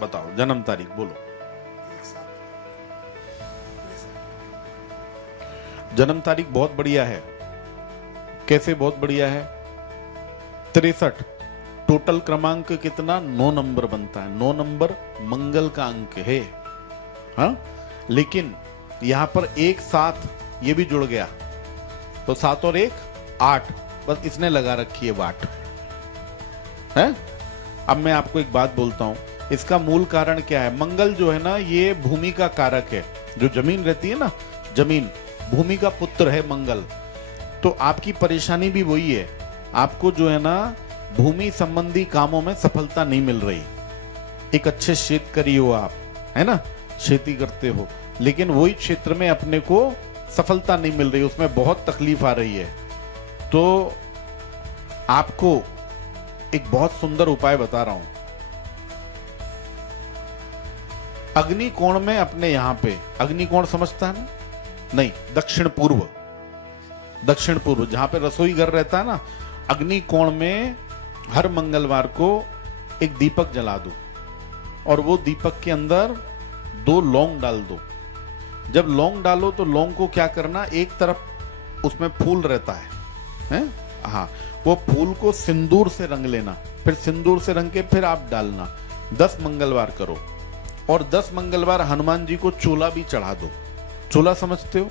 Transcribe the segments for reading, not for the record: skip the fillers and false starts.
बताओ जन्म तारीख बोलो। जन्म तारीख बहुत बढ़िया है। कैसे बहुत बढ़िया है? 63। टोटल क्रमांक कितना? 9 नंबर बनता है। 9 नंबर मंगल का अंक है। हाँ, लेकिन यहां पर एक साथ ये भी जुड़ गया तो 7 और 1 8, बस इसने लगा रखी है वाट है। अब मैं आपको एक बात बोलता हूं, इसका मूल कारण क्या है? मंगल जो है ना, ये भूमि का कारक है। जो जमीन रहती है ना, जमीन भूमि का पुत्र है मंगल। तो आपकी परेशानी भी वही है, आपको जो है ना भूमि संबंधी कामों में सफलता नहीं मिल रही। एक अच्छे शेतकरी हो आप, है ना, खेती करते हो, लेकिन वही क्षेत्र में अपने को सफलता नहीं मिल रही, उसमें बहुत तकलीफ आ रही है। तो आपको एक बहुत सुंदर उपाय बता रहा हूं। अग्नि कोण में अपने यहां पे, अग्नि कोण समझता है ना? नहीं, दक्षिण पूर्व। दक्षिण पूर्व जहां पे रसोई घर रहता है ना, अग्नि कोण में हर मंगलवार को एक दीपक जला दो और वो दीपक के अंदर 2 लौंग डाल दो। जब लौंग डालो तो लौंग को क्या करना, एक तरफ उसमें फूल रहता है? हाँ, वो फूल को सिंदूर से रंग लेना, फिर सिंदूर से रंग के फिर आप डालना। 10 मंगलवार करो और 10 मंगलवार हनुमान जी को चोला भी चढ़ा दो। चोला समझते हो?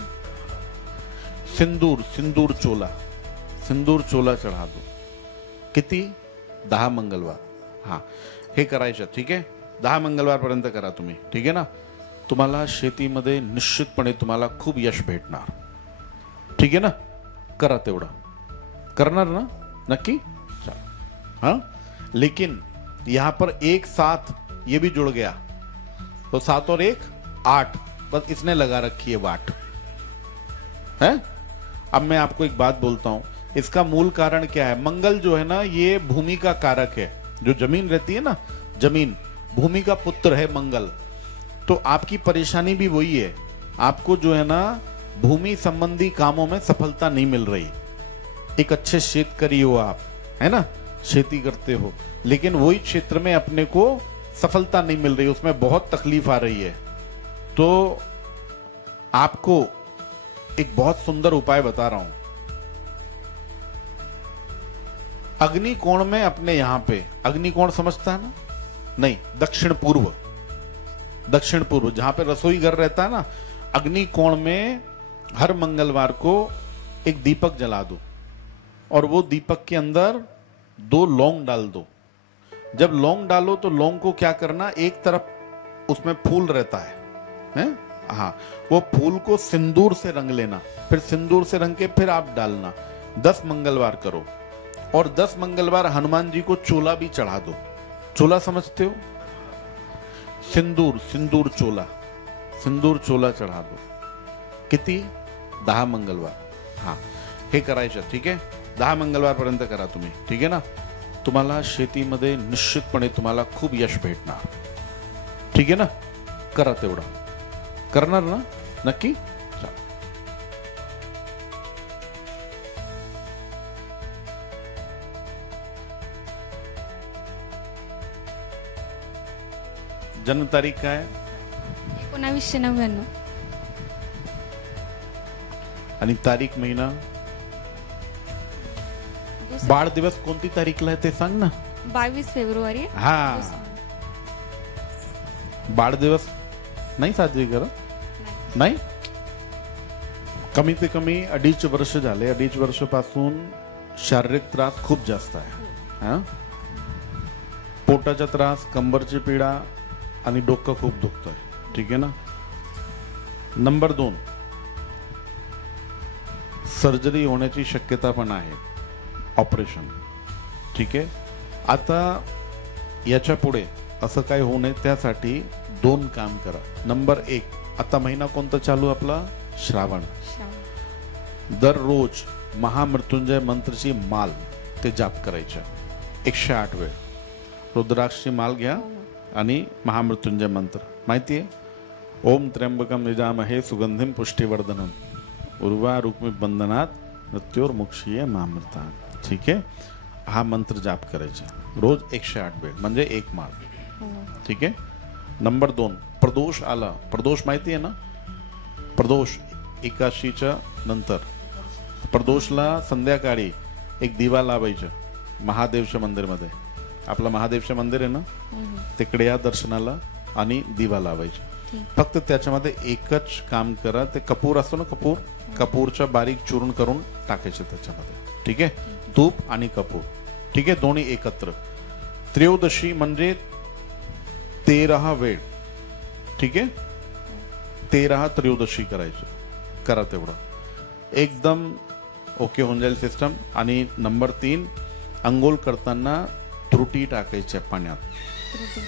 सिंदूर, सिंदूर चोला, सिंदूर चोला चढ़ा दो। किती? 10 मंगलवार। हा, हे करायचं, ठीक आहे? 10 मंगलवार पर्यंत करा तुम्ही, ठीक आहे ना? तुम्हाला शेतीमध्ये निश्चितपणे तुम्हाला खूप यश भेटणार, ठीक आहे ना? करा तेवढं, करणार ना नक्की? हाँ, लेकिन यहां पर एक साथ ये भी जुड़ गया तो 7 और 1 8, बस इसने लगा रखी है वाट है। अब मैं आपको एक बात बोलता हूं, इसका मूल कारण क्या है? मंगल जो है ना, ये भूमि का कारक है। जो जमीन रहती है ना, जमीन भूमि का पुत्र है मंगल। तो आपकी परेशानी भी वही है, आपको जो है ना भूमि संबंधी कामों में सफलता नहीं मिल रही। एक अच्छे शेतकरी हो आप, है ना, खेती करते हो, लेकिन वही क्षेत्र में अपने को सफलता नहीं मिल रही, उसमें बहुत तकलीफ आ रही है। तो आपको एक बहुत सुंदर उपाय बता रहा हूं। अग्नि कोण में अपने यहां पे, अग्नि कोण समझता है ना? नहीं, दक्षिण पूर्व। दक्षिण पूर्व जहां पे रसोई घर रहता है ना, अग्नि कोण में हर मंगलवार को एक दीपक जला दो और वो दीपक के अंदर 2 लौंग डाल दो। जब लौंग डालो तो लौंग को क्या करना, एक तरफ उसमें फूल रहता है? हाँ, वो फूल को सिंदूर से रंग लेना, फिर सिंदूर से रंग के फिर आप डालना। 10 मंगलवार करो और 10 मंगलवार हनुमान जी को चोला भी चढ़ा दो। चोला समझते हो? सिंदूर, सिंदूर चोला, सिंदूर चोला चढ़ा दो। किती? 10 मंगलवार। हा, हे करायचं, ठीक आहे? 10 मंगलवार पर्यंत करा तुम्ही, ठीक आहे ना? तुम्हाला शेतीमध्ये निश्चितपणे तुम्हाला खूप यश भेटणार, ठीक आहे ना? करा तेवढं, करणार ना नक्की? जन्म तारीख काय? 1999. आणि तारीख, महिना, बाळ दिवस कोणती तारीखला आहे ते सांग ना. 22 फेब्रुवारी. हा, बाळ दिवस नाही साजरी करत? नाही. कमी ते कमी 2.5 वर्ष झाले. 2.5 वर्षापासून शारीरिक त्रास खूप जास्त आहे. हा, पोटाचा त्रास, कंबरची पीडा आणि डोकं खूप दुखतंय, ठीक आहे ना? नंबर 2, सर्जरी होण्याची शक्यता पण आहे, ऑपरेशन, ठीक आहे? आता याच्या पुढे असं काय होऊ नये त्यासाठी 2 काम करा. नंबर 1, आता महिना कोणता चालू आपला? श्रावण. दररोज महामृत्युंजय मंत्रची माल ते जाप करायच्या 108 वेळ. रुद्राक्षची माल घ्या आणि महामृत्युंजय मंत्र माहिती आहे? ओम त्र्यंबकम यजामहे सुगंधिम पुष्टिवर्धनम उर्वारुक्मिव बंधनात मृत्योर्मुक्षीय महामृतात्. ठीक आहे? हा मंत्र जाप करायचा रोज 108 वेळ, म्हणजे 1 माळ. ठीक आहे? नंबर 2 प्रदोष आला. प्रदोष माहिती आहे ना? प्रदोष एकादशीच्या नंतर प्रदोषला संध्याकाळी एक दिवा लावायचा महादेवच्या मंदिरमध्ये. आपलं महादेवच्या मंदिर आहे ना, तिकडे या दर्शनाला आणि दिवा लावायचा. फक्त त्याच्यामध्ये एकच काम करा, ते कपूर असतो ना, कपूरचा बारीक चूर्ण करून टाकायचे त्याच्यामध्ये. ठीक आहे, तूप आणि कपूर. ठीक आहे, दोन्ही एकत्र. त्रयोदशी म्हणजे 13 वेळ. ठीक आहे, 13 त्रयोदशी करायचे. करा तेवढं, एकदम ओके होऊन जाईल सिस्टम. आणि नंबर 3 अंघोळ करताना त्रुटी टाकायच्या पाण्यात.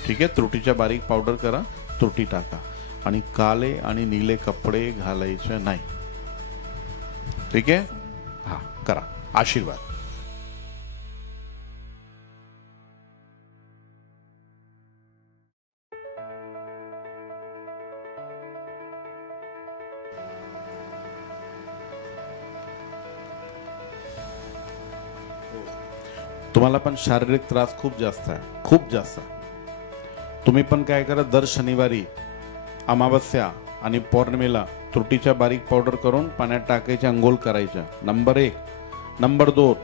ठीक आहे, त्रुटीच्या बारीक पावडर करा, त्रुटी टाका. आणि काळे आणि निळे कपडे घालायचे नाही. ठीक आहे, हा करा. आशीर्वाद. तुम्हाला पण शारीरिक त्रास खूप जास्त आहे, खूप जास्त. तुम्ही पण काय करा, दर शनिवारी अमावस्या आणि पौर्णिमेला त्रुटीच्या बारीक पावडर करून पाण्यात टाकायच्या, अंघोळ करायच्या. नंबर 1. नंबर 2,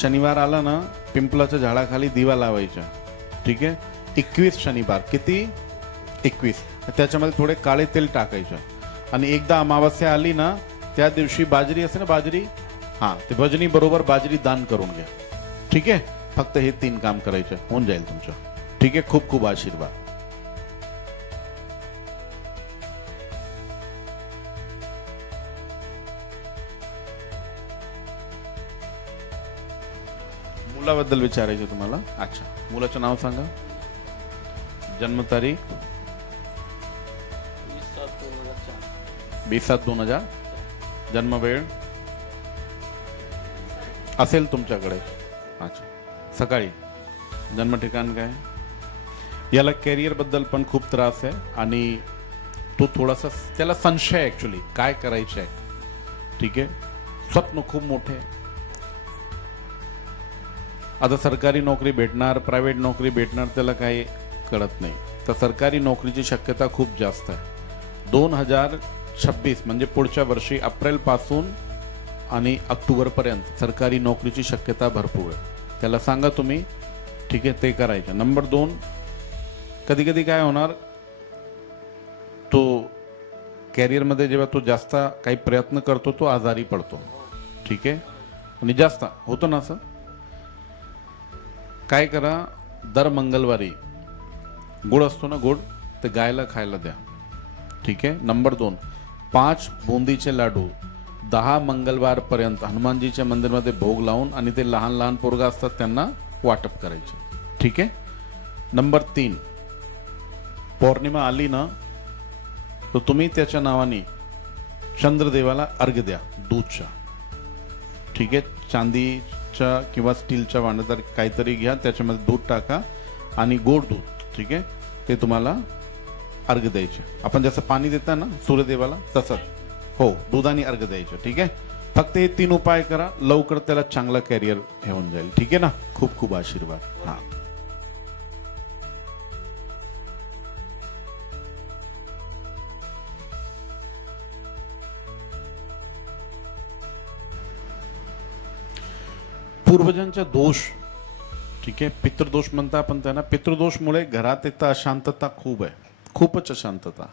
शनिवार आला ना, पिंपलाच्या झाडाखाली दिवा लावायचा. ठीक आहे, 21 शनिवार. किती? 21. त्याच्यामध्ये थोडे काळे तेल टाकायचं. आणि एकदा अमावस्या आली ना, त्या दिवशी बाजरी असते ना, बाजरी, हा, ते भजनी बरोबर बाजरी दान करून घ्या. ठीक आहे, फक्त हे 3 काम करायचं, होऊन जाईल तुमचं. ठीक आहे, खूप खूप आशीर्वाद. मुलाबद्दल विचारायचं तुम्हाला. अच्छा, मुलाचं नाव सांगा, जन्मतारीख 20/7/2000, जन्मवेळ असेल तुमच्याकडे. अच्छा, सकाळी. जन्म ठिकाण काय? याला कॅरियर बद्दल पण खूप त्रास आहे आणि तो थोडासा, त्याला संशय ऍक्च्युली काय करायचं आहे. ठीक आहे, स्वप्न खूप मोठे. आता सरकारी नोकरी भेटणार, प्रायव्हेट नोकरी भेटणार, त्याला काही कळत नाही. तर सरकारी नोकरीची शक्यता खूप जास्त आहे. 2026 म्हणजे पुढच्या वर्षी एप्रिल पासून आणि ऑक्टोबर पर्यंत सरकारी नोकरीची शक्यता भरपूर आहे. त्याला सांगा तुम्ही. ठीक आहे, ते करायचं. नंबर 2, कधी कधी काय होणार, तो कॅरियरमध्ये जेव्हा तो जास्त काही प्रयत्न करतो, तो आजारी पडतो. ठीक आहे, आणि जास्त होतं ना असं. काय करा, दर मंगळवारी गुळ असतो ना, गुळ, ते गायला खायला द्या. ठीक आहे. नंबर 2, 5 बुंदीचे लाडू 10 मंगळवारपर्यंत हनुमानजीच्या मंदिरमध्ये भोग लावून आणि ते लहान लहान पोरगा असतात त्यांना वाटप करायचे. ठीक आहे. नंबर 3, पौर्णिमा आली ना, तर तुम्ही त्याच्या नावाने चंद्रदेवाला अर्घ द्या दूधचा. ठीक आहे, चांदीच्या किंवा स्टीलच्या भांड्यात काहीतरी घ्या, त्याच्यामध्ये दूध टाका आणि गोड दूध. ठीक आहे, ते तुम्हाला अर्घ द्यायचे. आपण जसं पाणी देता ना सूर्यदेवाला, तसंच हो, दुधाने अर्घ द्यायचं. ठीक आहे, फक्त हे 3 उपाय करा, लवकर त्याला चांगला कॅरियर घेऊन जाईल. ठीक आहे ना. खूप खूप आशीर्वाद. हा, पूर्वजांचा दोष. ठीक आहे, पितृदोष म्हणता आपण त्यांना. पितृदोषमुळे घरात एक अशांतता खूप आहे, खूपच अशांतता.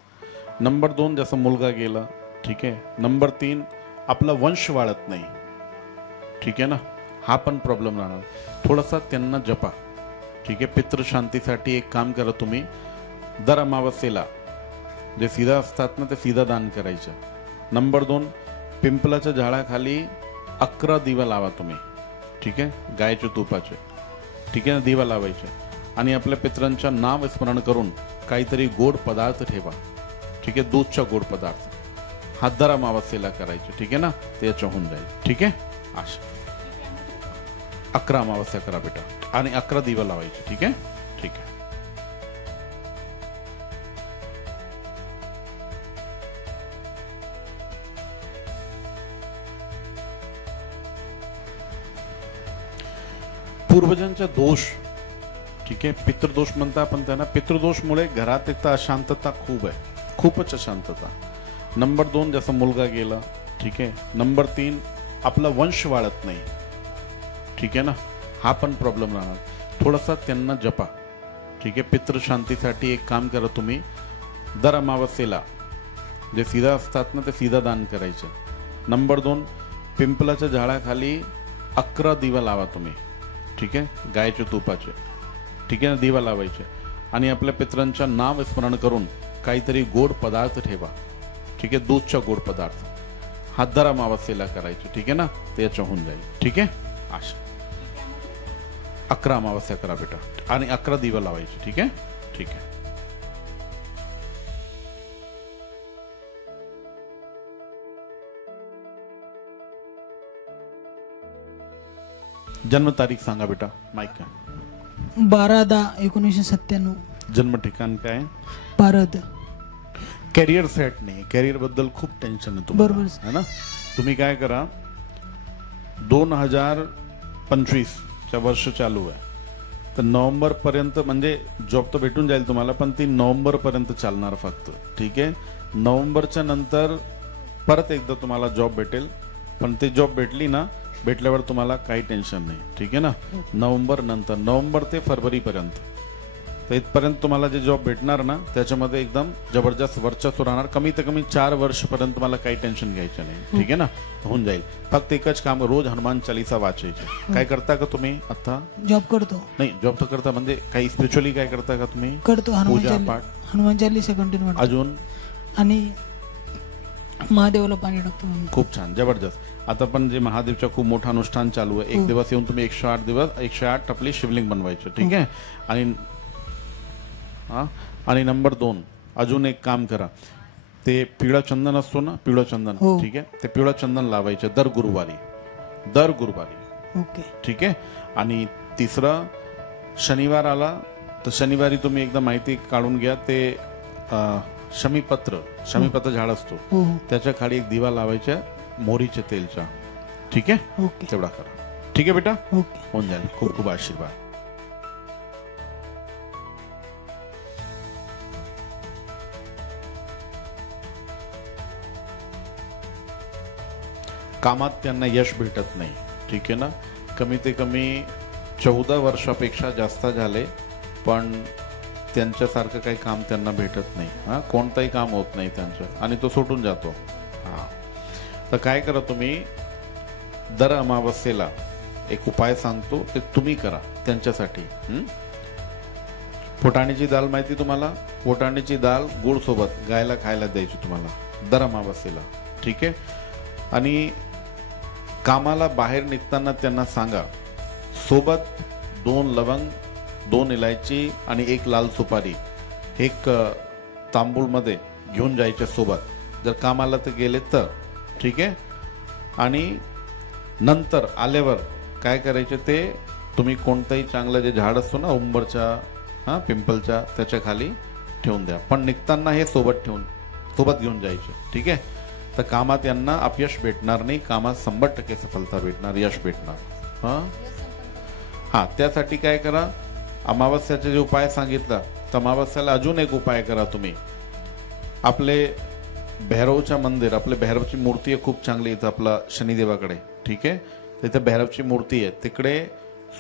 नंबर 2, जसं मुलगा गेला. ठीक आहे. नंबर 3, आपला वंश वाढत नाही. ठीक आहे ना, हा पण प्रॉब्लेम राहणार. थोडासा त्यांना जपा. ठीक आहे, पितृशांतीसाठी एक काम करा तुम्ही, दर अमावस्येला जे सीधा असतात ना, ते सीधा दान करायचं. नंबर 2, पिंपलाच्या झाडाखाली 11 दिवा लावा तुम्ही. ठीक आहे, गायच्या तुपाचे. ठीक आहे ना, दिवा लावायचे आणि आपल्या पितरांचं नाव स्मरण करून काहीतरी गोड पदार्थ ठेवा. ठीक आहे, दूधचा गोड पदार्थ. हा दर अमावस्येला करायचे. ठीक आहे ना, त्याच्या होऊन जाईल. ठीक आहे. अशा 11 अमावस्या करा बेटा आणि 11 दिवा लावायचे. ठीक आहे. ठीक आहे. पूर्वजांचा दोष. ठीक आहे. पितृदोष म्हणता आपण त्यांना. पितृदोषमुळे घरात एक तर अशांतता खूप आहे, खूपच अशांतता. नंबर 2 जसं मुलगा गेला, ठीक आहे. नंबर 3 आपला वंश वाढत नाही, ठीक आहे ना, हा पण प्रॉब्लेम राहणार. थोडासा त्यांना जपा, ठीक आहे. पितृशांतीसाठी एक काम करा तुम्ही, दर अमावस्येला जे सीधा असतात ना ते सीधा दान करायचं. नंबर 2 पिंपलाच्या झाडाखाली 11 दिवा लावा तुम्ही, ठीक आहे, गायच्या तुपाचे, ठीक आहे ना, दिवा लावायचे. आणि आपल्या पितरांच्या नाम स्मरण करून काहीतरी गोड पदार्थ ठेवा, ठीक आहे, दूधचा गोड पदार्थ. हा दर अमावस्येला करायचे, ठीक आहे ना, ते याच्या होऊन जाईल, ठीक आहे. अशा 11 अमावस्या करा बेटा आणि 11 दिवा लावायचे, ठीक आहे, ठीक आहे. जन्म तारीख सांगा बेटा, माईक काय. 12/10/1997. जन्म ठिकाण काय. पारद. कॅरियर सेट नाही, कॅरियर बद्दल खूप टेन्शन आहे तुम्हाला, बरोबर है ना. तुम्ही काय करा, 2025 चा वर्ष चालू आहे तर नोव्हेंबर पर्यंत म्हणजे जॉब तर भेटून जाईल तुम्हाला, पण ती नोव्हेंबर पर्यंत चालणार फक्त, ठीक आहे. नोव्हेंबरच्या नंतर परत एकदा तुम्हाला जॉब भेटेल, पण ते जॉब भेटली ना, भेटल्यावर तुम्हाला काही टेन्शन नाही, ठीक आहे ना. नोव्हेंबर नंतर, नोव्हेंबर ते फरवरी पर्यंत, तर इथपर्यंत तुम्हाला जे जॉब भेटणार ना त्याच्यामध्ये एकदम जबरदस्त वर्चस्व राहणार. कमीत कमी 4 वर्षपर्यंत तुम्हाला काही टेन्शन घ्यायचं नाही, ठीक आहे ना, होऊन जाईल. फक्त एकच काम, रोज हनुमान चालीसा वाचायचे. काय करता का तुम्ही आता. जॉब करतो. नाही जॉब तर करता, म्हणजे काही स्पिरिच्युअली काय करता का तुम्ही. करतो. पूजा पाठ, हनुमान चालीसा कंटिन्यू. अजून आणि महादेवाला पाणी टाकतो. खूप छान, जबरदस्त. आता पण जे महादेवचा खूप मोठा अनुष्ठान चालू आहे, एक दिवस येऊन तुम्ही 108 दिवस 108 आपली शिवलिंग बनवायचं, ठीक आहे. आणि नंबर 2 अजून एक काम करा, ते पिवळा चंदन असतो ना, पिवळा चंदन, ठीक आहे, ते पिवळा चंदन लावायचं दर गुरुवारी, ओके, ठीक आहे. आणि तिसरं शनिवार आला तर शनिवारी तुम्ही एकदा माहिती काढून घ्या, ते शमीपत्र झाड असतो त्याच्या खाली एक दिवा लावायचा मोहरीच्या तेलचा, ठीक आहे. तेवढा करा, ठीक आहे बेटा, होऊन जाईल. खूप खूप आशीर्वाद. कामात त्यांना यश भेटत नाही, ठीक आहे ना. कमी ते कमी 14 वर्षापेक्षा जास्त झाले, पण त्यांच्यासारखं काही काम त्यांना भेटत नाही. हां, कोणतंही काम होत नाही त्यांचं आणि तो सुटून जातो. हां, तर काय करा तुम्ही, दर अमावस्येला एक उपाय सांगतो, ते तुम्ही करा त्यांच्यासाठी. फुटाण्याची डाळ माहिती तुम्हाला, फुटाण्याची डाळ गुळ सोबत गायला खायला द्यायची तुम्हाला दर अमावस्येला, ठीक आहे. आणि कामाला बाहेर निघताना त्यांना सांगा, सोबत 2 लवंग, 2 इलायची आणि 1 लाल सुपारी एक तांबूळमध्ये घेऊन जायच्या सोबत, जर कामाला तर गेले तर, ठीक आहे. आणि नंतर आल्यावर काय करायचे, ते तुम्ही कोणतंही चांगलं जे झाड असतो ना उंबरच्या, पिंपलच्या, त्याच्या खाली ठेवून द्या, पण निघताना हे सोबत घेऊन जायचे, ठीक आहे. तर कामात यांना अपयश भेटणार नाही, कामात 100% सफलता भेटणार, यश भेटणार. हां, त्यासाठी काय करा, अमावस्याचे जे उपाय सांगितला, तर अमावस्याला अजून एक उपाय करा तुम्ही. आपले भैरवच्या मंदिर, आपले भैरवची मूर्ती आहे खूप चांगली इथं आपला शनिदेवाकडे, ठीक आहे. तिथे भैरवची मूर्ती आहे, तिकडे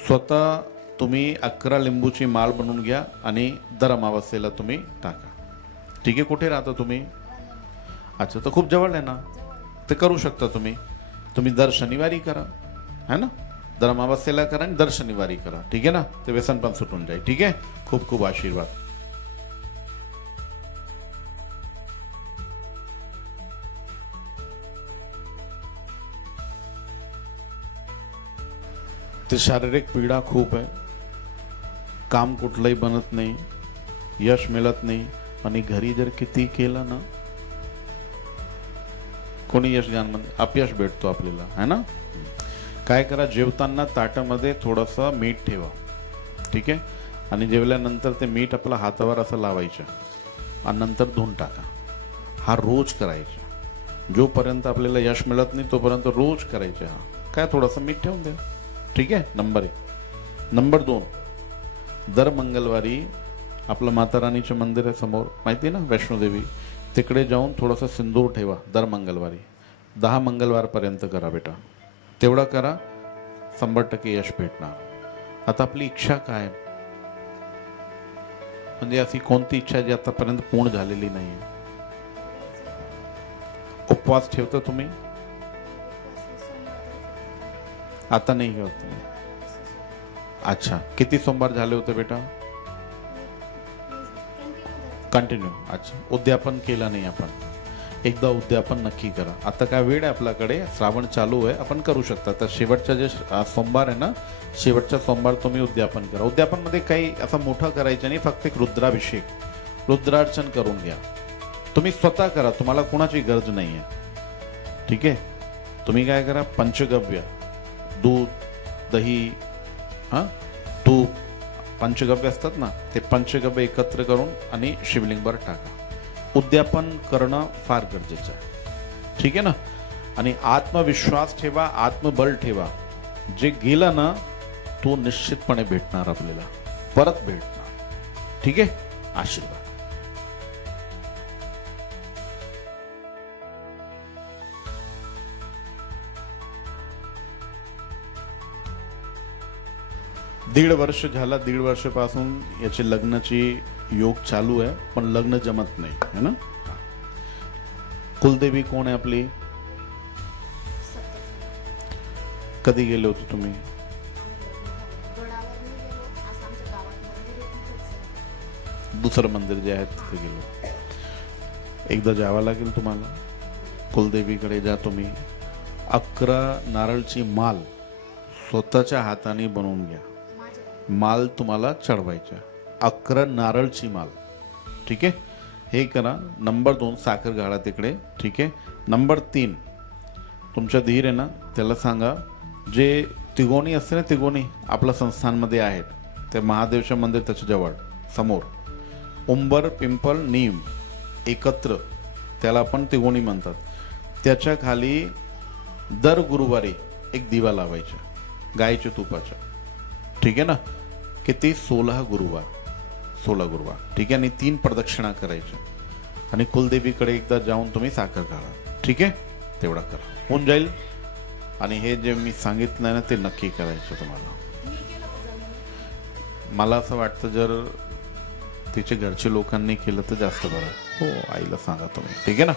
स्वतः तुम्ही 11 लिंबूची माळ बनवून घ्या आणि दर अमावस्येला तुम्ही टाका, ठीक आहे. कुठे राहता तुम्ही. अच्छा, तर खूप जवळ आहे ना, ते करू शकता तुम्ही दर शनिवारी करा, है ना. दर अमावस्येला करा आणि दर शनिवारी करा, ठीक आहे ना. ते व्यसन पण सुटून जाईल, ठीक आहे. खूप खूप आशीर्वाद. ते शारीरिक पीडा खूप आहे, काम कुठलंही बनत नाही, यश मिळत नाही, आणि घरी जर किती केलं ना, कोणी यश ज्ञान म्हणजे अपयश भेटतो आपल्याला, है ना. काय करा, जेवताना ताटामध्ये थोडंसं मीठ ठेवा, ठीक आहे. आणि जेवल्यानंतर ते मीठ आपल्या हातावर असं लावायचं आणि नंतर धुवून टाका. हा रोज करायचा, जोपर्यंत आपल्याला यश मिळत नाही तोपर्यंत रोज करायचे. हा काय, थोडंसं मीठ ठेवून द्या, ठीक आहे. नंबर 1. नंबर 2, दर मंगळवारी आपलं माता राणीचं मंदिर आहे समोर, माहिती आहे ना, वैष्णोदेवी, तिकडे जाऊन थोडासा सिंदूर ठेवा दर मंगळवारी. 10 मंगळवारपर्यंत करा बेटा, तेवढा करा, 100% यश भेटणार. आता आपली इच्छा काय, म्हणजे अशी कोणती इच्छा जी आतापर्यंत पूर्ण झालेली नाही आहे? उपवास ठेवता तुम्ही? आता नाही ठेवत तुम्ही? अच्छा, किती सोमवार झाले होते बेटा? कंटिन्यू. अच्छा, उद्यापन केला नाही आपण? एकदा उद्यापन नक्की करा. आता काय वेळ आहे आपल्याकडे, श्रावण चालू आहे, आपण करू शकता. तर शेवटचा जे सोमवार आहे ना, शेवटचा सोमवार तुम्ही उद्यापन करा. उद्यापन मध्ये काही असं मोठं करायचं नाही, फक्त एक रुद्राभिषेक, रुद्रार्चन करून घ्या. तुम्ही स्वतः करा, तुम्हाला कोणाची गरज नाही आहे. ठीक आहे, तुम्ही काय करा, पंचगव्य, दूध, दही, तूप, पंचगव्य असतात ना, ते पंचगव्य एकत्र करून आणि शिवलिंगावर टाका. उद्यापन करणं फार गरजेचं आहे. ठीक आहे ना. आणि आत्मविश्वास ठेवा, आत्मबल ठेवा. जे गेलं ना, तो निश्चितपणे भेटणार आपल्याला, परत भेटणार. ठीक आहे. आशीर्वाद. दीड वर्ष झाला, दीड वर्षापासून याचे लग्नाची योग चालू आहे, पण लग्न जमत नाही है ना. कुलदेवी कोण आहे आपली? कधी गेले होते तुम्ही? दुसरं मंदिर जे आहे तिथे गेलो. एकदा जावं लागेल तुम्हाला. कुलदेवीकडे जा तुम्ही. 11 नारळची माल स्वतःच्या हाताने बनवून घ्या. माल तुम्हाला चढवायच्या, 11 नारळची माल. ठीक आहे, हे करा. नंबर 2, साखर घाला तिकडे. ठीक आहे. नंबर 3, तुमच्या धीर आहे ना, त्याला सांगा, जे तिगोणी असते ना, तिगोणी आपल्या संस्थांमध्ये आहेत, ते महादेवच्या मंदिर त्याच्या जवळ समोर, उंबर, पिंपल, नीम एकत्र, त्याला आपण तिगोणी म्हणतात. त्याच्या खाली दर गुरुवारी एक दिवा लावायचा गायच्या तुपाचा. ठीक आहे ना. किती? 16 गुरुवार. 16 गुरुवार. ठीक आहे. आणि 3 प्रदक्षिणा करायच्या. आणि कुलदेवीकडे एकदा जाऊन तुम्ही साखर घाला. ठीक आहे. तेवढा करा, होऊन जाईल. आणि हे जे मी सांगितलं ना, ते नक्की करायचं तुम्हाला. मला असं वाटतं जर तिचे घरचे लोकांनी केलं तर जास्त बरं. हो, आईला सांगा तुम्ही. ठीक आहे ना.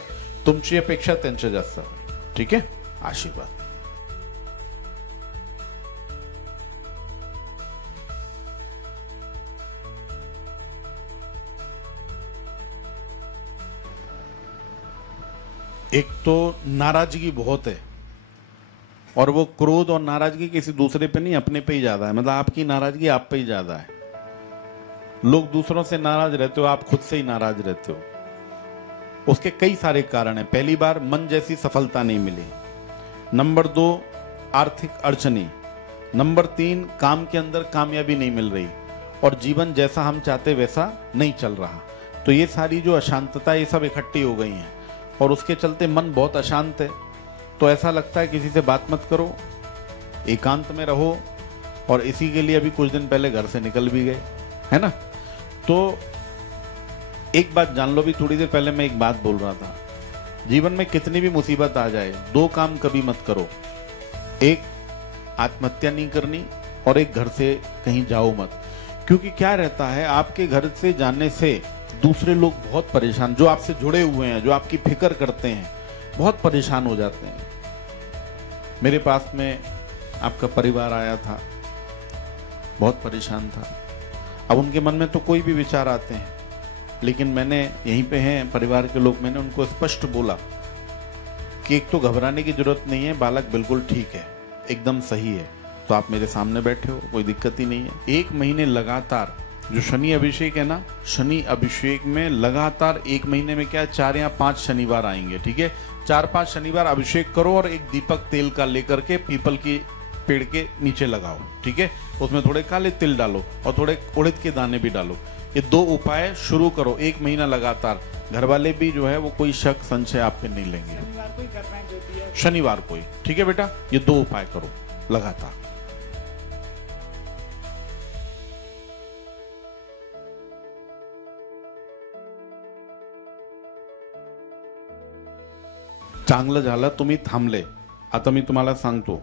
तुमची अपेक्षा त्यांच्या जास्त. ठीक आहे. आशीर्वाद. एक तो नाराजगी बहुत है, और वो क्रोध और नाराजगी किसी दूसरे पे नहीं, अपने पे ही ज्यादा है. मतलब आपकी नाराजगी आप पे ही ज्यादा है. लोग दूसरों से नाराज रहते हो, आप खुद से ही नाराज रहते हो. उसके कई सारे कारण हैं. पहली बार मन जैसी सफलता नहीं मिली. नंबर 2, आर्थिक अड़चनी. नंबर 3, काम के अंदर कामयाबी नहीं मिल रही, और जीवन जैसा हम चाहते वैसा नहीं चल रहा. तो ये सारी जो अशांतता, ये सब इकट्ठी हो गई हैं, और उसके चलते मन बहुत अशांत है. तो ऐसा लगता है किसी से बात मत करो, एकांत में रहो. और इसी के लिए अभी कुछ दिन पहले घर से निकल भी गए, है ना. तो एक बात जान लो, भी थोड़ी देर पहले मैं एक बात बोल रहा था. जीवन में कितनी भी मुसीबत आ जाए, 2 काम कभी मत करो. एक, आत्महत्या नहीं करनी, और एक, घर से कहीं जाओ मत. क्योंकि क्या रहता है, आपके घर से जाने से दूसरे लोग बहुत परेशान, जो आपसे जुड़े हुए हैं, जो आपकी फिक्र करते हैं, बहुत परेशान हो जाते हैं. मेरे पास में आपका परिवार आया था, बहुत परेशान था. अब उनके मन में तो कोई भी विचार आते हैं, लेकिन मैंने, यहीं पे हैं परिवार के लोग, मैंने उनको स्पष्ट बोला कि एक तो घबराने की जरूरत नहीं है, बालक बिल्कुल ठीक है, एकदम सही है. तो आप मेरे सामने बैठे हो, कोई दिक्कत ही नहीं है. 1 महीने लगातार जो शनि अभिषेक है ना, शनि अभिषेक में लगातार 1 महीने में क्या 4 या 5 शनिवार आएंगे. ठीक है. 4-5 शनिवार अभिषेक करो, और एक दीपक तेल का लेकर के पीपल की पेड़ के नीचे लगाओ. ठीक है. उसमें थोड़े काले तिल डालो, और थोड़े उड़द के दाने भी डालो. ये 2 उपाय शुरू करो 1 महीना लगातार. घर वाले भी जो है वो कोई शक संशय आप पे नहीं लेंगे. शनिवार को ही. ठीक है बेटा. ये 2 उपाय करो लगातार. चांगलं झालं तुम्ही थांबले. आता मी तुम्हाला सांगतो